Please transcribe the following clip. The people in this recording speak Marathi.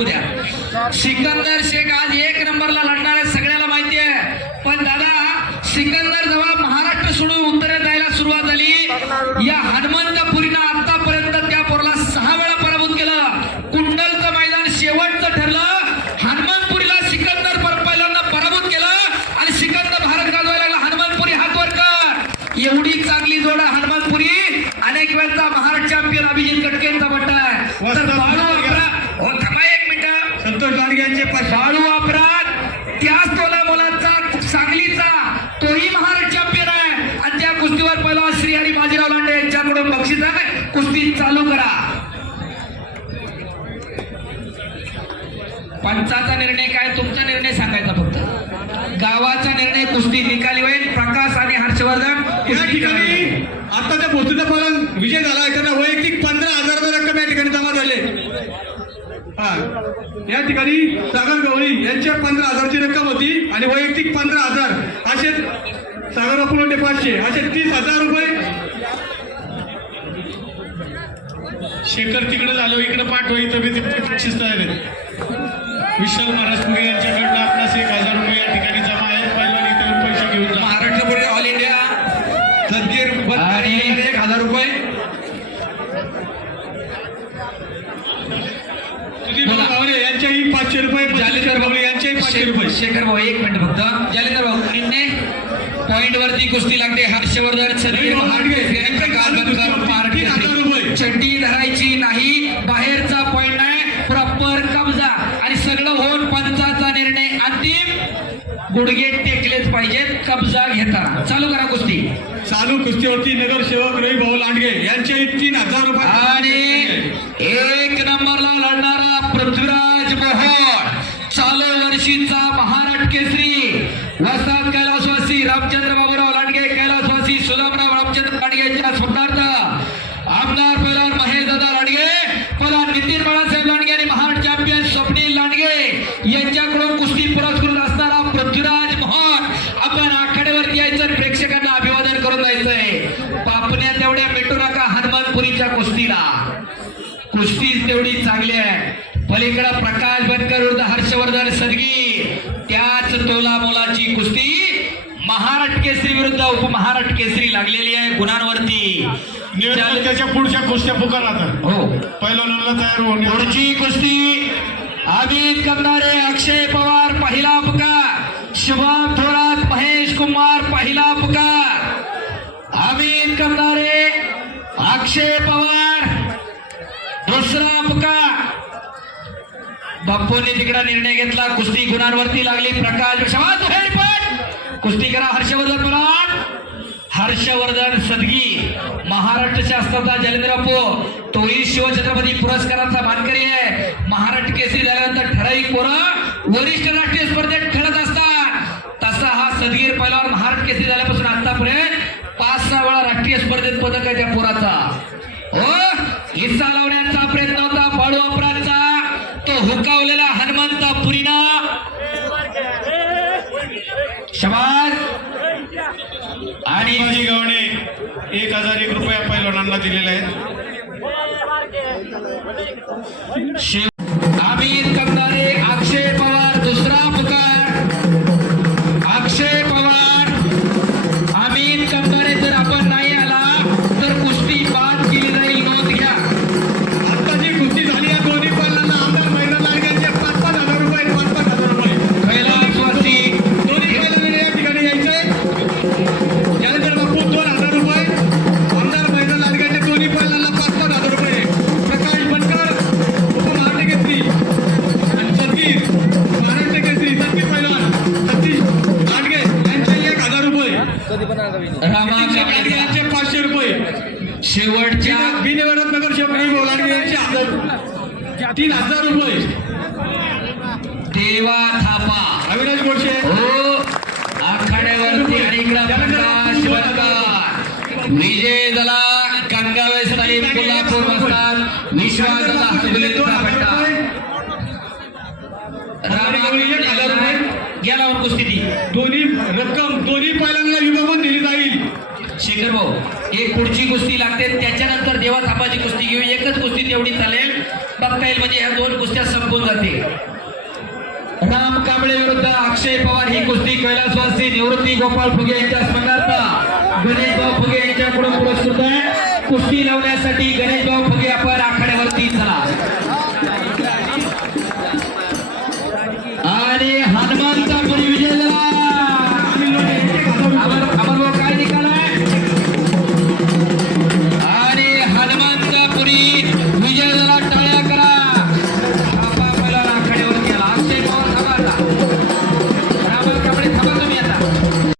ऐकू द्या. सिकंदर शेख आज 1 नंबरला लढणार आहे, सगळ्याला माहिती आहे. पण दादा सिकंदर जेव्हा महाराष्ट्र सोडून उत्तरेत जायला सुरुवात झाली, या हनुमंतपुरीनं आतापर्यंत त्या पोरला 6 वेळा पराभूत केलं. कुंडलचं मैदान शेवटचं ठरलं, हनुमंतपुरीला सिकंदर पहिल्यांदा पराभूत केलं आणि सिकंदर भारत गाजवायला लागला. हनुमंतपुरी हात वर कर. एवढी चांगली जोड हनुमंतपुरी. अनेक वेळचा महाराष्ट्र चॅम्पियन अभिजित कटकेंचा बट्टा आहे. थांबा 1 मिनिट. संतोष लांडगे यांचे बाळू अपराध त्याच तोला मुलांचा सांगलीचा तोही महाराष्ट्र चॅम्पियन आहे. आणि त्या कुस्तीवर पहिला श्री हरी बाजीराव लांडे यांच्याकडून बक्षीस आहे. कुस्ती चालू करा. पंचाचा निर्णय काय, तुमचा निर्णय सांगायचा फक्त. गावाचा निर्णय कुस्ती निकाली होईल. प्रकाश आणि हर्षवर्धन या ठिकाणी आता त्या पोस्टचा फलन विजय झाला आहे. त्यांना वैयक्तिक 15,000 रक्कम या ठिकाणी जमा झाले. या ठिकाणी सागर गवळी यांच्या 15,000ची रक्कम होती आणि वैयक्तिक 15,000 असे सागर अपुलोटे 500 असे 30,000 रुपये. शेखर तिकडे झालो, इकडे पाठवा. इथं मी बक्षीस तयार आहे. विशाल महाराज पुगे यांच्याकडनं आपणास 1,000 रुपये या ठिकाणी जमा आहे. पहिला इथे पैसे घेऊन जा. महाराष्ट्र पुढे ऑल इंडिया सदगीर आणि 1,000 रुपये. यांच्याही 500 रुपये. जालेंदर भाऊ यांच्याही 500 रुपये. शेखर भाऊ 1 मिनिट फक्त. जालेंदर भाऊ निर्णय पॉइंट वरती कुस्ती लागते. हर्षवर्धन सदगीर चड्डी धरायची नाही, बाहेरचा पॉइंट नाही, प्रॉपर कब्जा आणि सगळं होऊन पंचाचा निर्णय अंतिम. गुडघे टेकलेच पाहिजेत कब्जा घेताना. चालू करा कुस्ती. चालू कुस्तीवरती नगरसेवक रवी भाऊ लांडगे यांच्याही 3,000 रुपये. आणि 1 नंबरला लढणारा पृथ्वीराज मोहोळ, चालू वर्षीचा महाराष्ट्र केसरी, वसाहत कैलासवासी रामचंद्र बाबूराव लांडगे, कैलासवासी सुलभराव रामचंद्र लांडगे यांच्या स्वतःर्थ आमदार पैलवान महेश दादा लांडगे, पैलवान नितीन बाळासाहेब लांडगे आणि महाराष्ट्र चॅम्पियन स्वप्नील लांडगे यांच्याकडून कुस्ती पुरस्कृत असणारा पृथ्वीराज मोहोळ. आपण आखाड्यावरती यायचं, प्रेक्षकांना अभिवादन करून जायचंय. पापण्या तेवढ्या मिटू नका हनुमानपुरीच्या कुस्तीला. कुस्तीच तेवढी चांगली आहे. पलीकडे प्रकाश बनकर विरुद्ध हर्षवर्धन सदगीर. त्याच तोला मोलाची कुस्ती महाराष्ट्र केसरी विरुद्ध उपमहाराष्ट्र केसरी लागलेली आहे गुणांवरती. त्याच्या पुढच्या कुस्त्या पुकार आता. हो, पहिल्यांदा तयार होऊन पुढची कुस्ती अमित करणारे अक्षय पवार पहिला पुकार, शुभम थोरात महेश कुमार पहिला पुकार. अमित करणारे अक्षय पवार दुसरा पुकार. बाप्पूंनी तिकडे निर्णय घेतला. कुस्ती गुणांवरती लागली. प्रकाश कुस्ती करा. हर्षवर्धन बराड, हर्षवर्धन सदगीर महाराष्ट्र शास्त्राचा जालेंद्र बापू तोही शिवछत्रपती पुरस्काराचा मानकरी आहे. महाराष्ट्र केसरी झाल्यानंतर ठराविक पोरं वरिष्ठ राष्ट्रीय स्पर्धेत खेळत असतात. तसा हा सदगीर पहिलवान महाराष्ट्र केसरी झाल्यापासून आतापर्यंत 5-6 वेळा राष्ट्रीय स्पर्धेत पदक आहे त्या पोराचा. हो, हिस्सा लावण्याचा प्रयत्न होता बाळू अपराधचा. तो हुकावलेला हनुमंतपुरीना शबाज. आणि गवणे 1,001 रुपये पैलवानांना दिलेले आहेत. अमित कंदारे अक्षय पवार दुसरा पुकार. अक्षय पवार अमित कंदारे जर आपण नाही आला तर कुस्ती बाद केली जाईल. नोंद घ्या. आता जी कुस्ती झाली या दोन्ही पैलवानांना आमदार महिला लांडगे 5,000 रुपये 5,000 रुपये. कैलासवासी दोन्ही पैलवानांनी या ठिकाणी यायचंय. त्यानंतर बापू 2,000 रुपये. आमदार महिला लांडग्याचे दोन्ही पैलवानांना 5,000 रुपये. प्रकाश बनकर उपमहाराष्ट्र केसरी आणि सदगीर महाराष्ट्र केसरी सदगीर पैलवान सतीश लांडगे यांचे 1,000 रुपये. रामा लांडगे यांचे 500 रुपये. शेवटच्या बिनविरोध नगरसेवक रवी भाऊ लांडगे यांचे 3,000 रुपये. देवा थापा अविनाश गोडसे हो आखाड्यावरती आणि प्रकाश बनकर विजय झाला. गंगावे स्थानिक कोल्हापूर वस्तात विश्वासाचा हसबुलेचा पट्टा. गेला कुस्ती ती दोन्ही रक्कम दोन्ही पैलवानांना विभागून दिली जाईल. शेखर भाऊ एक पुढची कुस्ती लागते, त्याच्यानंतर देवा थापाची कुस्ती घेऊ. एकच कुस्ती तेवढी चालेल. बघता येईल म्हणजे ह्या 2 कुस्त्या संपून जातील. राम कांबळे विरुद्ध अक्षय पवार ही कुस्ती कैलासवासी निवृत्ती गोपाळ फुगे यांच्या स्मरणार्थ गणेशभाऊ फुगे यांच्याकडून पुरस्कृत आहे. कुस्ती लावण्यासाठी गणेशभाऊ फुगे आपण आखाड्यात